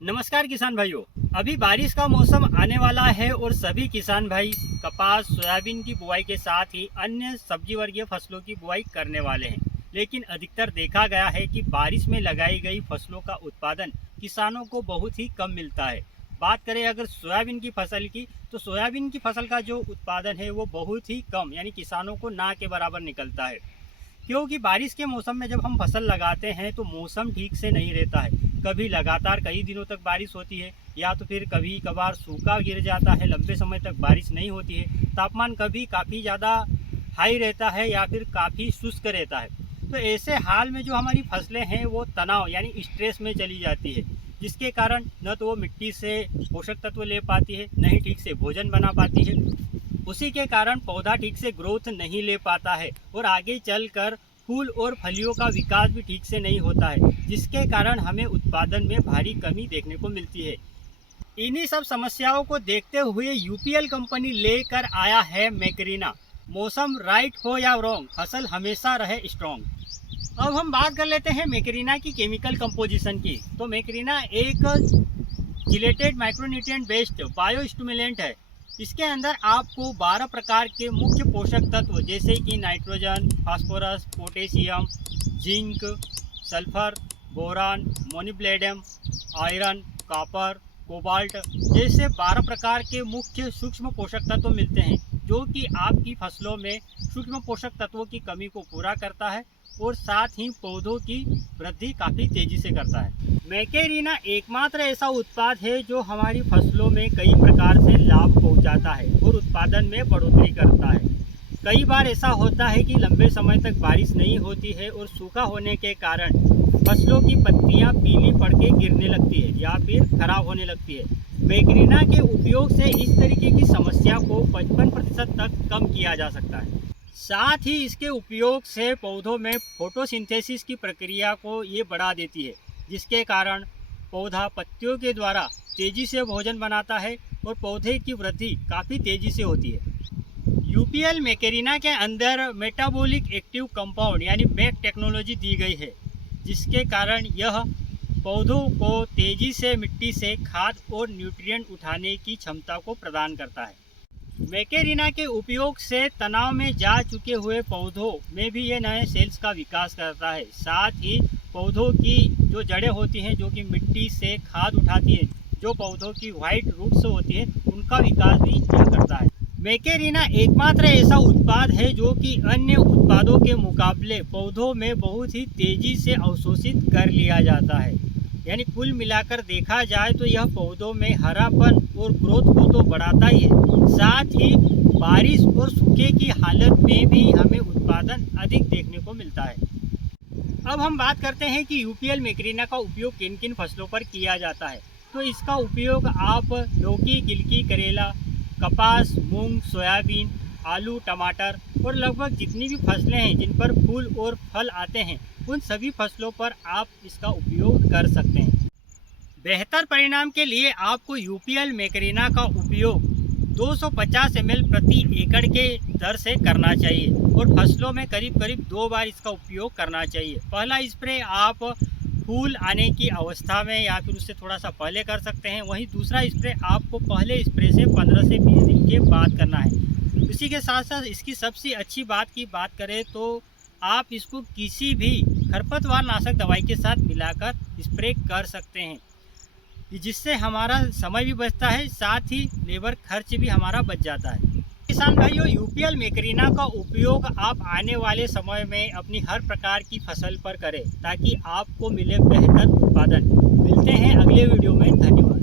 नमस्कार किसान भाइयों। अभी बारिश का मौसम आने वाला है और सभी किसान भाई कपास सोयाबीन की बुआई के साथ ही अन्य सब्जी वर्गीय फसलों की बुआई करने वाले हैं। लेकिन अधिकतर देखा गया है कि बारिश में लगाई गई फसलों का उत्पादन किसानों को बहुत ही कम मिलता है। बात करें अगर सोयाबीन की फसल की, तो सोयाबीन की फसल का जो उत्पादन है वो बहुत ही कम यानी किसानों को ना के बराबर निकलता है। क्योंकि बारिश के मौसम में जब हम फसल लगाते हैं तो मौसम ठीक से नहीं रहता है। कभी लगातार कई दिनों तक बारिश होती है या तो फिर कभी कभार सूखा गिर जाता है, लंबे समय तक बारिश नहीं होती है। तापमान कभी काफ़ी ज़्यादा हाई रहता है या फिर काफ़ी शुष्क रहता है। तो ऐसे हाल में जो हमारी फसलें हैं वो तनाव यानी स्ट्रेस में चली जाती है, जिसके कारण न तो वो मिट्टी से पोषक तत्व ले पाती है, न ही ठीक से भोजन बना पाती है। उसी के कारण पौधा ठीक से ग्रोथ नहीं ले पाता है और आगे चलकर फूल और फलियों का विकास भी ठीक से नहीं होता है, जिसके कारण हमें उत्पादन में भारी कमी देखने को मिलती है। इन्हीं सब समस्याओं को देखते हुए यूपीएल कंपनी लेकर आया है मैकरीना। मौसम राइट हो या रॉन्ग, फसल हमेशा रहे स्ट्रॉन्ग। अब हम बात कर लेते हैं मैकरीना की केमिकल कंपोजिशन की। तो मैकरीना एक जिलेटेड माइक्रोन्यूट्रिएंट बेस्ड बायोस्टिमुलेंट है। इसके अंदर आपको 12 प्रकार के मुख्य पोषक तत्व जैसे कि nitrogen, phosphorus, potassium, zinc, sulphur, boron, molybdenum, iron, copper, cobalt जैसे 12 प्रकार के मुख्य सूक्ष्म पोषक तत्व मिलते हैं, जो कि आपकी फसलों में सूक्ष्म पोषक तत्वों की कमी को पूरा करता है और साथ ही पौधों की वृद्धि काफ़ी तेज़ी से करता है। मैकेरीना एकमात्र ऐसा उत्पाद है जो हमारी फसलों में कई प्रकार से लाभ पहुंचाता है और उत्पादन में बढ़ोतरी करता है। कई बार ऐसा होता है कि लंबे समय तक बारिश नहीं होती है और सूखा होने के कारण फसलों की पत्तियां पीली पड़ के गिरने लगती है या फिर खराब होने लगती है। मैकेरीना के उपयोग से इस तरीके की समस्या को 55% तक कम किया जा सकता है। साथ ही इसके उपयोग से पौधों में फोटोसिंथेसिस की प्रक्रिया को ये बढ़ा देती है, जिसके कारण पौधा पत्तियों के द्वारा तेज़ी से भोजन बनाता है और पौधे की वृद्धि काफ़ी तेज़ी से होती है। यूपीएल मैकेरीना के अंदर मेटाबॉलिक एक्टिव कंपाउंड यानी मैक टेक्नोलॉजी दी गई है, जिसके कारण यह पौधों को तेज़ी से मिट्टी से खाद और न्यूट्रिएंट उठाने की क्षमता को प्रदान करता है। मैकेरीना के उपयोग से तनाव में जा चुके हुए पौधों में भी ये नए सेल्स का विकास करता है। साथ ही पौधों की जो जड़ें होती हैं, जो कि मिट्टी से खाद उठाती है, जो पौधों की वाइट रूट्स होती है, उनका विकास भी यह करता है। मैकेरीना एकमात्र ऐसा उत्पाद है जो कि अन्य उत्पादों के मुकाबले पौधों में बहुत ही तेज़ी से अवशोषित कर लिया जाता है। यानी कुल मिलाकर देखा जाए तो यह पौधों में हरापन और ग्रोथ को तो बढ़ाता ही है, साथ ही बारिश और सूखे की हालत में भी हमें उत्पादन अधिक देखने को मिलता है। अब हम बात करते हैं कि यूपीएल मैकेरीना का उपयोग किन किन फसलों पर किया जाता है। तो इसका उपयोग आप लौकी, गिलकी, करेला, कपास, मूंग, सोयाबीन, आलू, टमाटर और लगभग जितनी भी फसलें हैं जिन पर फूल और फल आते हैं, उन सभी फसलों पर आप इसका उपयोग कर सकते हैं। बेहतर परिणाम के लिए आपको यूपीएल मैकेरीना का उपयोग 250 ml प्रति एकड़ के दर से करना चाहिए और फसलों में करीब करीब 2 बार इसका उपयोग करना चाहिए। पहला स्प्रे आप फूल आने की अवस्था में या फिर उससे थोड़ा सा पहले कर सकते हैं, वहीं दूसरा स्प्रे आपको पहले स्प्रे से 15 से 20 दिन के बाद करना है। इसी के साथ साथ इसकी सबसे अच्छी बात की बात करें तो आप इसको किसी भी खरपतवार नाशक दवाई के साथ मिलाकर स्प्रे कर सकते हैं, जिससे हमारा समय भी बचता है, साथ ही लेबर खर्च भी हमारा बच जाता है। किसान भाइयों, यूपीएल मैकेरीना का उपयोग आप आने वाले समय में अपनी हर प्रकार की फसल पर करें ताकि आपको मिले बेहतर उत्पादन। मिलते हैं अगले वीडियो में। धन्यवाद।